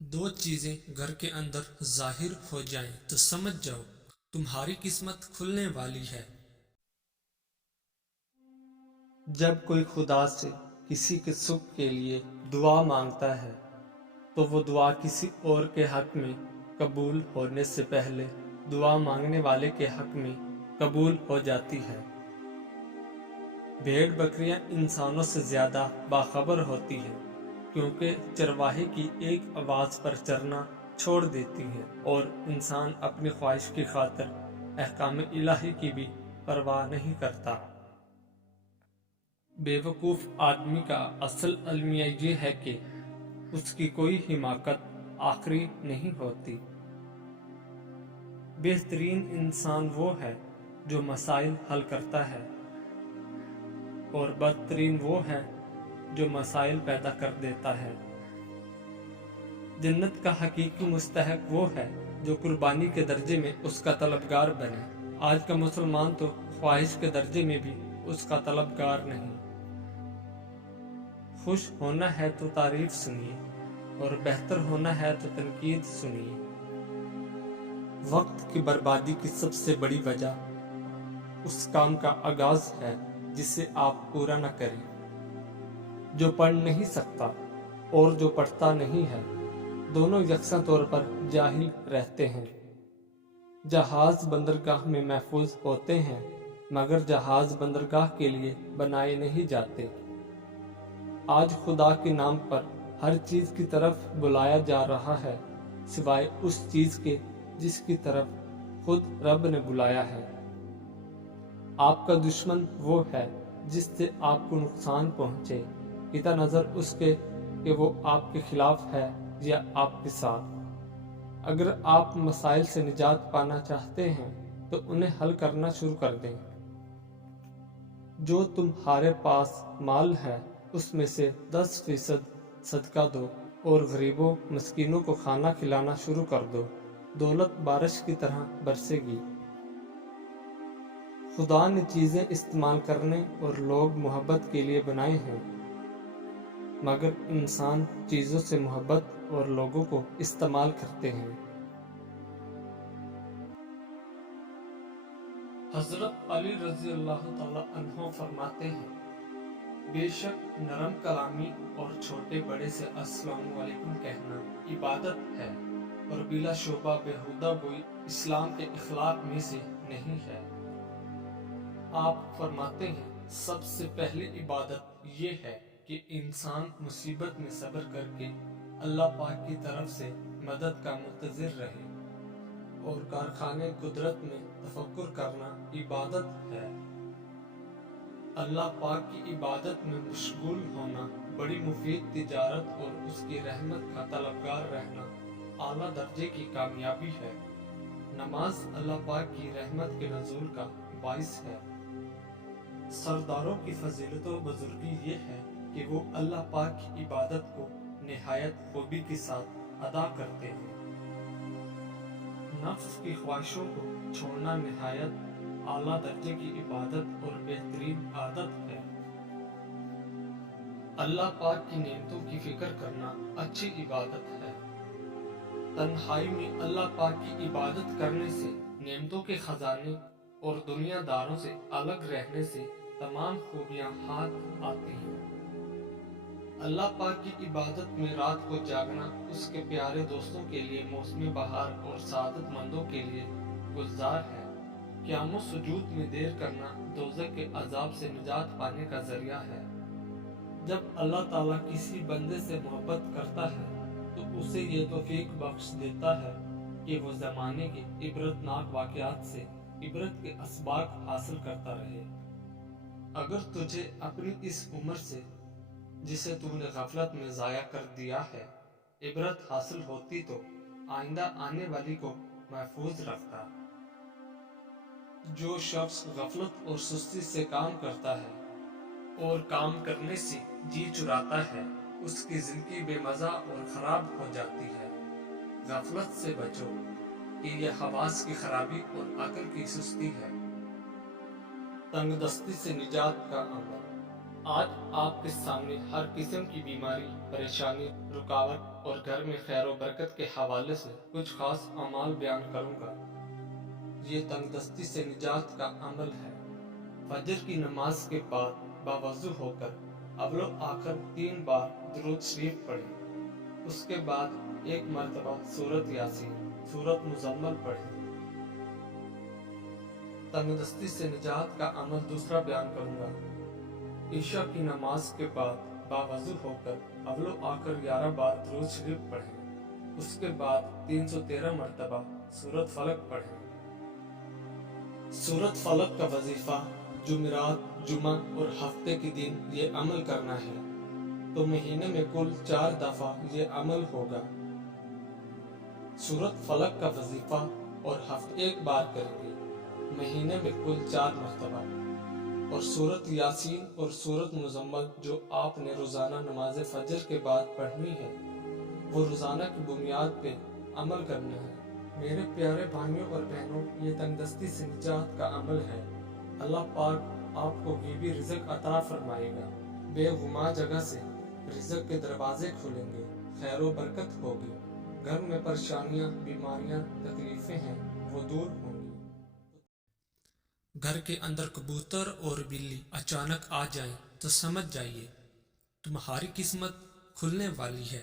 दो चीजें घर के अंदर जाहिर हो जाएं तो समझ जाओ तुम्हारी किस्मत खुलने वाली है। जब कोई खुदा से किसी के सुख के लिए दुआ मांगता है तो वो दुआ किसी और के हक में कबूल होने से पहले दुआ मांगने वाले के हक में कबूल हो जाती है। भेड़ बकरियां इंसानों से ज्यादा बाखबर होती हैं क्योंकि चरवाहे की एक आवाज पर चरना छोड़ देती हैं और इंसान अपनी ख्वाहिश की खातिर अहकाम इलाही की भी परवाह नहीं करता। बेवकूफ आदमी का असल अलमिया ये है कि उसकी कोई हिमाकत आखिरी नहीं होती। बेहतरीन इंसान वो है जो मसाइल हल करता है और बदतरीन वो है जो मसाइल पैदा कर देता है। जन्नत का हकीकी मुस्तहक वो है जो कुर्बानी के दर्जे में उसका तलबगार बने। आज का मुसलमान तो ख्वाहिश के दर्जे में भी उसका तलबगार नहीं। खुश होना है तो तारीफ सुनिए और बेहतर होना है तो तनकीद सुनिए। वक्त की बर्बादी की सबसे बड़ी वजह उस काम का आगाज है जिसे आप पूरा न करें। जो पढ़ नहीं सकता और जो पढ़ता नहीं है दोनों यकसा तौर पर जाहिल रहते हैं। जहाज बंदरगाह में महफूज होते हैं मगर जहाज बंदरगाह के लिए बनाए नहीं जाते। आज खुदा के नाम पर हर चीज की तरफ बुलाया जा रहा है सिवाय उस चीज के जिसकी तरफ खुद रब ने बुलाया है। आपका दुश्मन वो है जिससे आपको नुकसान पहुंचे, किता नजर उसके कि वो आपके खिलाफ है या आपके साथ। अगर आप मसाइल से निजात पाना चाहते हैं तो उन्हें हल करना शुरू कर दें। जो तुम्हारे पास माल है उसमें से 10% सदका दो और गरीबों मस्कीनों को खाना खिलाना शुरू कर दो। दौलत बारिश की तरह बरसेगी। खुदा ने चीजें इस्तेमाल करने और लोग मोहब्बत के लिए बनाए हैं मगर इंसान चीजों से मोहब्बत और लोगों को इस्तेमाल करते हैं। हजरत अली रजी अल्लाह तआला अन्हो फरमाते हैं, बेशक नरम कलामी और छोटे बड़े से अस्सलाम वालेकुम कहना इबादत है और बिला शोबा बेहुदा कोई इस्लाम के इखलाक में से नहीं है। आप फरमाते हैं, सबसे पहली इबादत ये है कि इंसान मुसीबत में सब्र करके अल्लाह पाक की तरफ से मदद का मुंतजिर रहे और कारखाने कुदरत में तफक्कुर करना इबादत है। अल्लाह पाक की इबादत में मशगूल होना बड़ी मुफीद तिजारत और उसकी रहमत का तलबगार रहना आला दर्जे की कामयाबी है। नमाज अल्लाह पाक की रहमत के नज़ूल का बाइस है। सरदारों की फजीलत व बुजुर्गी ये है कि वो अल्लाह पाक की इबादत को निहायत खूबी के साथ अदा करते हैं। नफ्स की ख्वाहिशों को छोड़ना निहायत आला दर्जे की इबादत और बेहतरीन आदत है। अल्लाह पाक की नेमतों की फिक्र करना अच्छी इबादत है। तन्हाई में अल्लाह पाक की इबादत करने से नेमतों के खजाने और दुनियादारों से अलग रहने से तमाम खूबियां हाथ आती हैं। अल्लाह पाक की इबादत में रात को जागना उसके प्यारे दोस्तों के लिए मौसमी बहार और सादतमंदों के लिए गुलजार है। क़याम सुजूद में देर करना दोज़ख के अजाब से निजात पाने का जरिया है। जब अल्लाह ताला किसी बंदे से मोहब्बत करता है तो उसे ये तौफीक बख्श देता है कि वो ज़माने के इबरतनाक वाक़यात से इबरत के असबाक हासिल करता रहे। अगर तुझे अपनी इस उम्र से जिसे तूने गफलत में ज़ाया कर दिया है इबरत हासिल होती तो आइंदा आने वाली को महफूज रखता। जो शख्स गफलत और सुस्ती से काम करता है और काम करने से जी चुराता है उसकी जिंदगी बेमजा और खराब हो जाती है। गफलत से बचो कि यह हवास की खराबी और अकल की सुस्ती है। तंगदस्ती से निजात का अमल। آج آپ کے سامنے ہر قسم کی بیماری، پریشانی، رکاوٹ اور گھر میں خیر و برکت کے حوالے سے کچھ خاص اعمال بیان کروں گا۔ یہ تنگ دستی سے نجات کا عمل ہے۔ فجر کی نماز کے بعد باوضو ہو کر اول و آخر 3 بار درود شریف پڑھیں۔ اس کے بعد 1 مرتبہ سورۃ یاسین، سورۃ مزمل پڑھیں۔ تنگ دستی سے نجات کا عمل دوسرا بیان کروں گا۔ عشاء کی نماز کے بعد باوضو ہو کر اول و آخر 11 بار درود شریف پڑھیں۔ اس کے بعد 313 مرتبہ سورۃ فلق پڑھیں۔ سورۃ فلق کا وظیفہ جمعرات، جمعہ اور ہفتے کے دن یہ عمل کرنا ہے، تو مہینے میں کل 4 دفعہ یہ عمل ہوگا۔ سورۃ فلق کا وظیفہ اور ہفتے 1 بار کریں گے، مہینے میں کل 4 مرتبہ۔ اور سورۃ یاسین اور سورۃ مزمل جو آپ نے روزانہ نماز فجر کے بعد پڑھنی ہے، وہ روزانہ کی بنیاد پہ عمل کرنا ہے۔ میرے پیارے بھائیوں اور بہنوں، یہ تنگ دستی سے نجات کا عمل ہے۔ اللہ پاک آپ کو غیبی رزق عطا فرمائے گا، بے گماں جگہ سے رزق کے دروازے کھلیں گے، خیر و برکت ہوگی، گھر میں پریشانیاں، بیماریاں، تکلیفیں ہیں وہ دور ہوں گی۔ گھر کے اندر کبوتر اور بلی اچانک آ جائیں تو سمجھ جائیے تمہاری قسمت کھلنے والی ہے۔